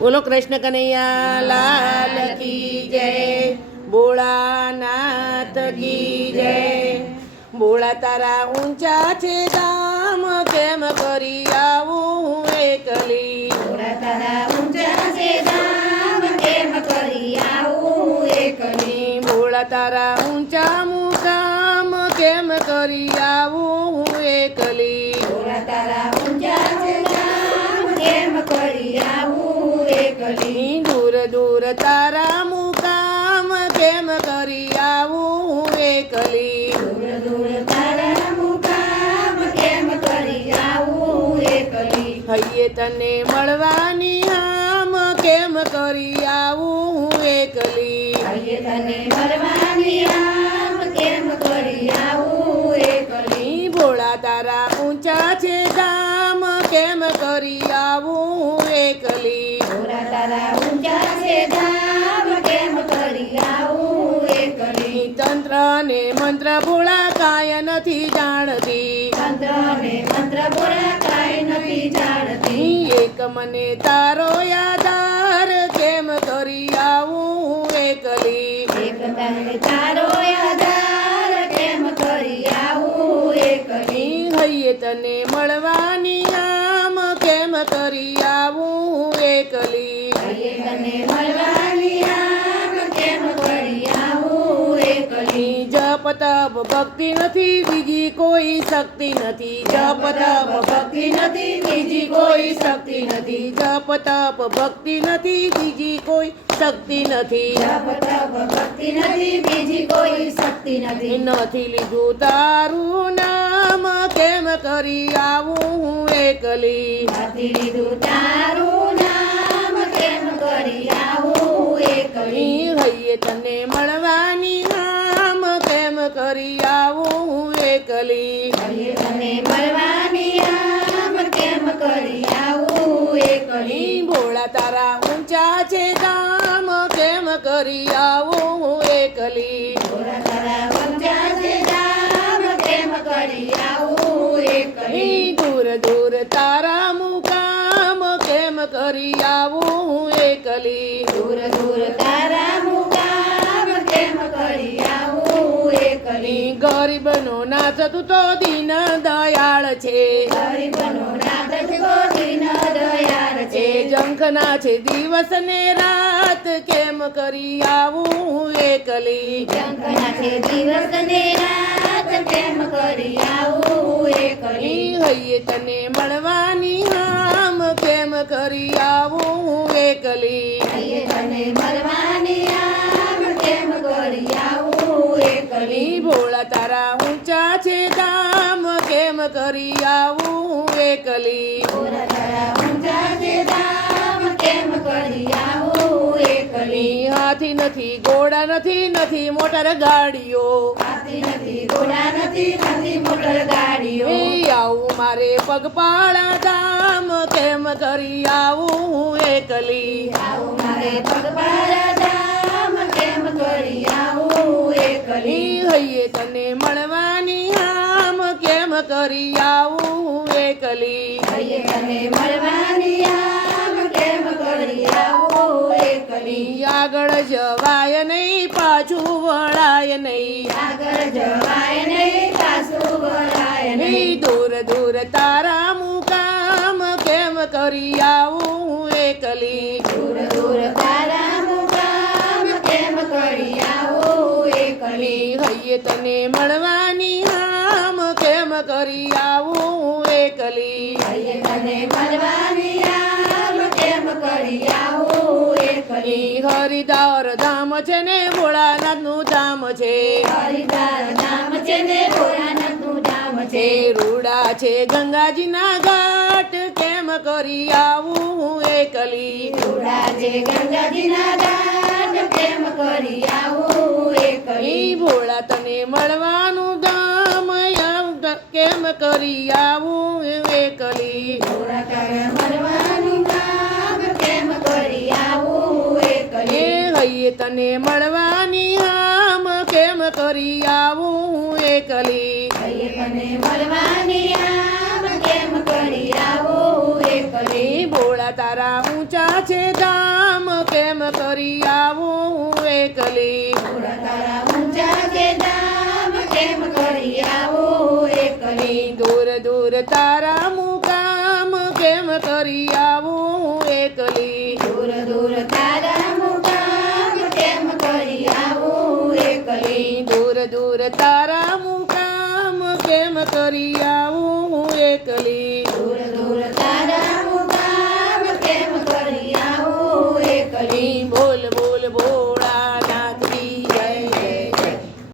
બોલો કૃષ્ણ કનૈયા લાલ કી જય, ભોળાનાથ કી જય। ભોળા તારા ઊંચા છે ધામ, કેમ કરી આવું હું એકલી। ભોળા તારા ઊંચા છે ધામ, કેમ કરી આવું એકલી। ભોળા તારા ઊંચા મુકામ, કેમ કરી આવું હું એકલી। ભોળા તારા ઊંચા છે ધામ, કેમ કરી આવું એકલી। દૂર દૂર તારા મુકામ, કેમ કરી આવું હું એકલી। દૂર દૂર તારા મુકામ, કેમ કરી આવું એકલી। હૈયે તને મળવાની આમ, કેમ કરી આવું હું એકલી। હૈયે તને મળવાની આમ, કેમ કરી આવું એકલી। ભોળા તારા ઊંચા છે ધામ, કેમ કરી આવું હું એકલી। ભોળા તારા ઊંચા છે ધામ, કેમ કરી આવું એકલી। તંત્ર ને મંત્ર ભોળા કાંઈ નથી જાણતી। તંત્ર ને મંત્ર ભોળા કાંઈ નથી જાણતી। એક મને તારો આધાર, કેમ કરી આવું હું એકલી। એક તને તારો આધાર, કેમ કરી આવું એકલી। હૈયે તને મળવાની આમ, કેમ કરી આવું હું એકલી। હૈયે તને મળવાની આમ, કેમ કરી આવું એકલી। જપ તપ ભક્તિ નથી, બીજી કોઈ શક્તિ નથી। જપ તપ ભક્તિ નથી, બીજી કોઈ શક્તિ નથી। જપ તપ ભક્તિ નથી, બીજી કોઈ શક્તિ નથી। જપ તપ ભક્તિ નથી, બીજી કોઈ શક્તિ નથી। નથી લીધું તારું નામ, કેમ કરી આવું હું એકલી। નથી લીધું તારું નામ, કેમ કરી આવું એકલી। હૈયે તને મળવાની આમ, કેમ કરી આવું હું એકલી। હૈયે તને મળવાની આમ, કેમ કરી આવું એકલી। ભોળા તારા ઊંચા છે ધામ, કેમ કરી આવું હું એકલી। ભોળા તારા ઊંચા છે ધામ, કેમ કરી આવું એકલી। દૂર દૂર તારા મુકામ, કેમ કરી આવું હું એકલી। દૂર દૂર તારા મુકામ, કેમ કરી આવું એકલી। ગરીબનો નાથ તું તો દીન દયાળ છે। ગરીબનો નાથ તો દીન દયાળ છે। જંખના છે દિવસ ને રાત, કેમ કરી આવું હું એકલી। જંખના છે દિવસ ને રાત, કેમ કરી આવું એકલી। હૈયે તને મળવાની આમ, કેમ કરી આવું હું એકલી। હૈયે તને મળવાની આમ, કેમ કરી આવું એકલી। ભોળા તારા ઊંચા છે ધામ, કેમ કરી આવું હું એકલી। ભોળા તારા ઊંચા છે ધામ, કેમ કરી આવું એકલી। હાથી નથી, ઘોડા નથી, નથી મોટર ગાડીઓ। હાથી નથી, ઘોડા નથી, નથી મોટર ગાડીઓ। આવું મારે પગપાળા ધામ, કેમ કરી આવું હું એકલી। આવું મારે પગપાળા ધામ, કેમ કરી આવું એકલી। હૈયે તને મળવાની આમ, કેમ કરી આવું હું એકલી। હૈયે તને મળવાની આમ, કેમ કરી આવું એકલી। આગળ જવાય નહીં, પાછું વળાય નહીં। આગળ જવાય નહીં, પાછું વળાય નહીં। દૂર દૂર તારા મુકામ, કેમ કરી આવું હું એકલી। દૂર દૂર તારા મુકામ, કેમ કરી આવું એકલી। હૈયે તને મળવાની આમ, કેમ કરી આવું હું એકલી। હૈયે તને મળવાની આમ, કેમ કરી આવું એકલી। હરિદ્વાર ધામ છે ને ભોળાનાથનું ધામ છે। હરિદ્વાર ધામ છે ને ભોળાનાથનું ધામ છે। રૂડા છે ગંગાજીના ઘાટ, કેમ કરી આવું હું એકલી। રૂડા છે ગંગાજીના ઘાટ, કેમ કરી આવું એકલી। ભોળા તને મળવાનું ધામ, કેમ કરી આવું એકલી। ભોળા તારે મળવાનું ધામ, કેમ કરી આવું એકલી। હૈયે તને મળવાની આમ, કેમ કરી આવું એકલી। હૈયે તને મળવાની આમ, કેમ કરી આવું એકલી। ભોળા તારા ઊંચા છે ધામ કેમ કરી આવું હું એકલી દૂર તારા ઊંચા છે ધામ કેમ કરી આવું એકલી દૂર દૂર તારા મુકામ કેમ કરી આવું હું એકલી દૂર દૂર તારા મુકામ કેમ કરી આવું એકલી દૂર દૂર તારા મુકામ કેમ કરી આવું હું એકલી